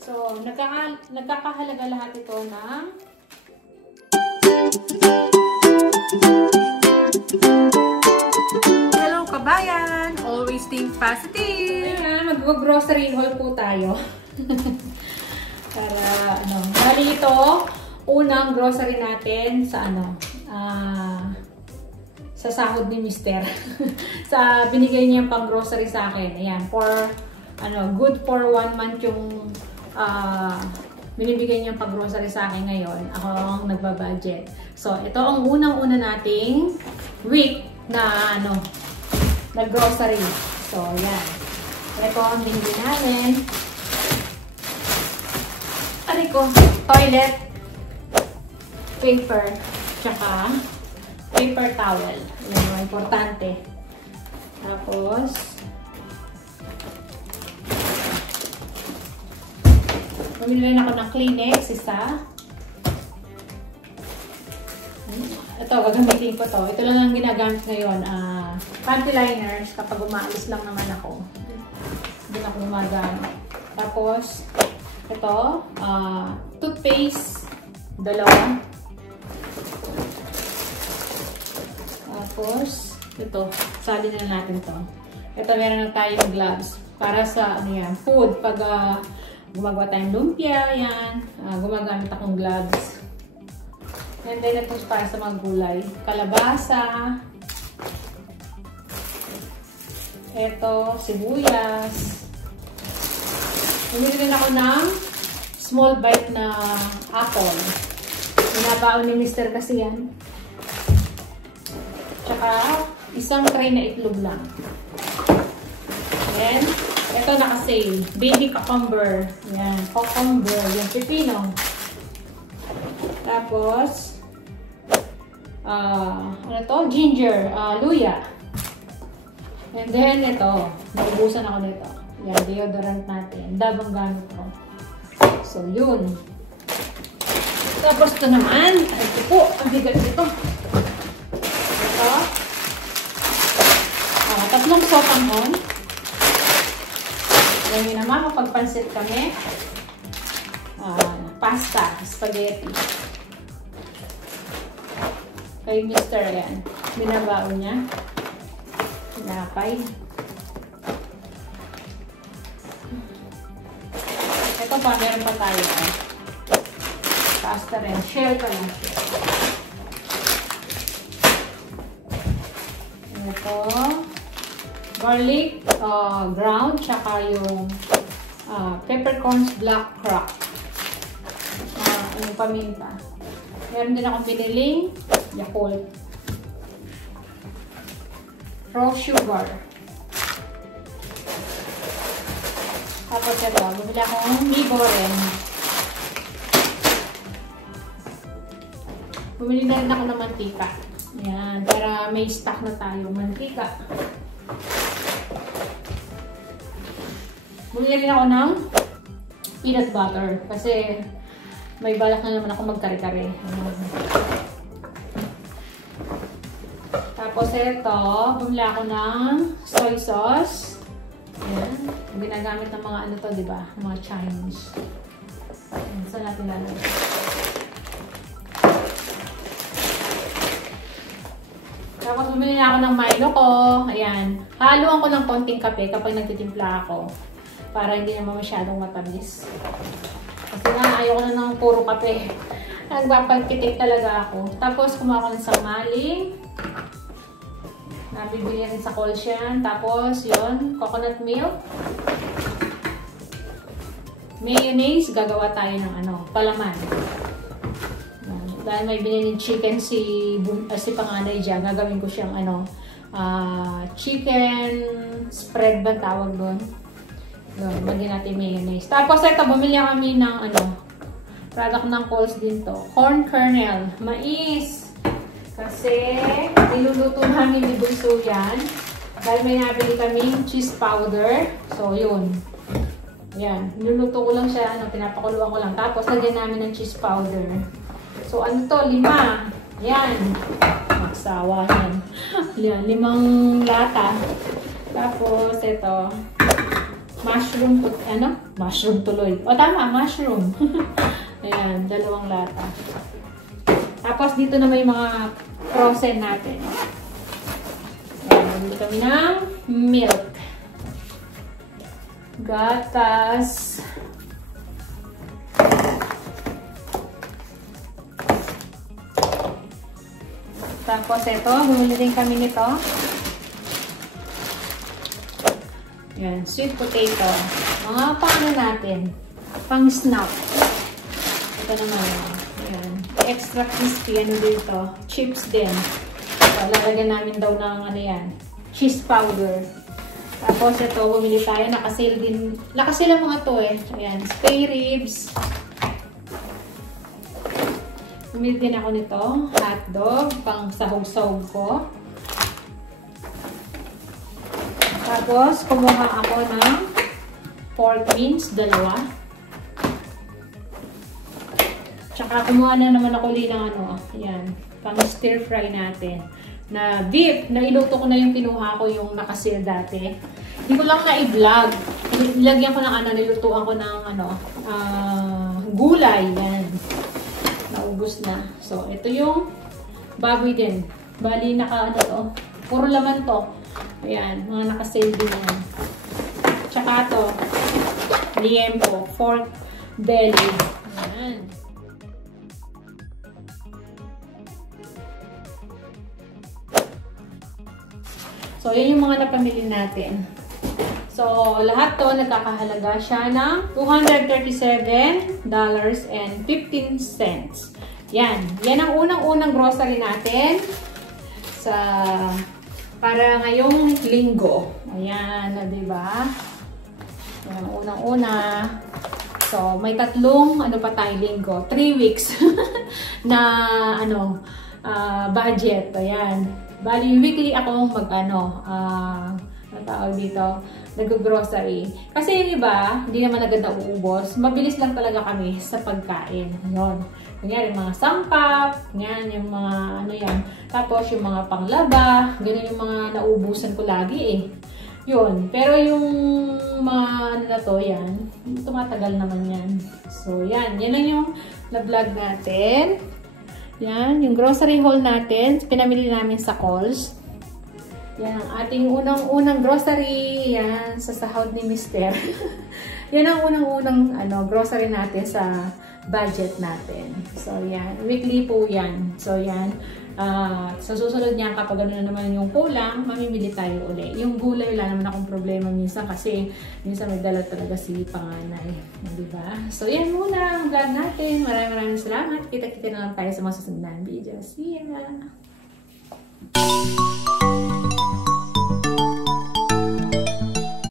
So, nagkakahalaga lahat ito ng Hello kabayan! Always think positive! Ayan, mag-grocery haul po tayo. Para, bali ito, unang grocery natin sa, sa sahod ni Mister. Sa binigay niya pang grocery sa akin. Ayan, good for 1 month yung binibigay niya pang grocery sa akin ngayon. Ako ang nagbabudget. So, ito ang unang-una nating week na, na grocery. So, ayan. Ito ang binili namin. Toilet, paper, tsaka paper towel. Yan yung importante. Tapos, bumili rin ako ng Kleenex, isa. Ito, gagamitin ko to. Ito lang ang ginagamit ngayon. Panty liners, kapag umaalis lang naman ako. Hindi na ako gumagamit. Tapos, ito, toothpaste, 2. Tapos, ito, sali na natin to. Ito, meron na tayong gloves para sa, food. Pag gumagawa tayong lumpia, yan, gumagamit akong gloves. And then, ito para sa mga gulay. Kalabasa. Ito, sibuyas. Bumili rin ako ng small bite na apple. Binabaon ni Mister kasi yan. Tsaka, isang tray na itlog lang. Then, ito naka-sale. Baby cucumber. Yan, cucumber. Yan, pipino. Tapos, ginger, luya. And then, ito. Naubusan ako nito. Yan, deodorant natin. Dabang gamit ko. So, yun. Tapos ito naman. Ito po. Ang bigat nito. Ito. 3 sotanghon. Yan yun naman. Kapag pansit kami. Pasta. Spaghetti. Kay Mister yan. Binabaon niya. Pinapay. Ito pa, meron pa tayo. Pasta rin. Share ka lang. Ito. Garlic, ground, tsaka yung peppercorns black crack. Yung paminta. Meron din akong piniling Yakult. Raw sugar. Tapos ito, bumili akong Niboren. Bumili na rin ako ng mantika. Ayan, para may stock na tayo mantika. Bumili rin ako ng peanut butter. Kasi may balak na naman ako magkare-kare. Tapos ito, bumili ako ng soy sauce. Ayan. Ginagamit ng mga diba? Mga Chinese. Ayan. Saan natin lalagay? Tapos bumili na ako ng Milo ko. Ayan. Haluan ko ng konting kape kapag nagtitimpla ako. Para hindi naman masyadong matamis. Kasi nga, ayoko na ng puro kape. Nagpapagpitik talaga ako. Tapos kumuha ko ng samaling. Nabibili rin sa Colsian. Tapos, yun, coconut milk. Mayonnaise, gagawa tayo ng palaman. Dahil may binili chicken si panganay dyan, gagawin ko siyang chicken spread ba tawag doon. Yun, magiging natin mayonnaise. Tapos, ito, bumili kami ng product ng Coles din to. Corn kernel, mais. Kasi, niluluto namin ni Bunso yan. Dahil may nabili kaming cheese powder. So, yun. Ayan. Niluluto ko lang siya. Pinapakuluan ko lang. Tapos, lagyan namin ng cheese powder. So, 5. Ayan. Magsawa yan. Ayan. 5 lata. Tapos, ito. mushroom, mushroom tuloy. O tama, mushroom. Ayan, 2 lata. Tapos dito na may mga frozen natin. Ayan, bili kami ng milk. Gatas. Tapos ito, bumili din kami nito. Yan, sweet potato. Mga pang natin, pang snap. Ito naman, yan. Extra crispy, dito. Chips din. So, lalagyan namin daw ng yan, cheese powder. Tapos ito, bumili tayo, nakasale din. Nakasale ang mga to Ayan, spare ribs. Bumili din ako nito, hotdog, pang sahog-sahog ko. Tapos, kumuha ako ng pork beans, 2. Tsaka, kumuha na naman ako ulit ng ayan, pang stir fry natin. Na beef, na iluto ko na yung kinuha ko, yung nakasale dati. Hindi ko lang na-i-vlog. Ilagyan ko ng nilutuan ko ng gulay, yan. Naubos na. So, ito yung baboy din. Bali, puro laman to. Ayan, mga nakasale din yan. Tsaka to, liempo, pork belly. Ayan. So, yan yung mga napamili natin. So, lahat to nagkakahalaga siya ng $237.15. Yan. Yan ang unang-unang grocery natin para ngayong linggo. Ayan, diba? Yan ang unang-una. So, may 3 pa tayong linggo. 3 weeks na budget. Ayan. Bali, weekly ako tawag dito, nag-grocery. Kasi yung iba, hindi naman agad na uubos. Mabilis lang talaga kami sa pagkain. Yun. Kunyari, yung mga sangkap, yan, yung mga yan. Tapos, yung mga panglaba, ganun yung mga naubusan ko lagi Yun. Pero yung mga yan, tumatagal naman yan. So, yan. Yan lang yung na-vlog natin. Yan, yung grocery haul natin, pinamili namin sa Coles. Yan, ang ating unang-unang grocery, yan, sa sahod ni Mister. Yan ang unang-unang grocery natin sa budget natin. So, yan, weekly po yan. So, yan, sa susunod niyan, kapag na naman yung kulang, mamimili tayo uli. Yung gulay, wala naman akong problema minsan kasi minsan may dala talaga si panganay. Diba? So, yan muna ang vlog natin. Maraming salamat. Kita-kita na lang tayo sa mga susunod na video. See ya!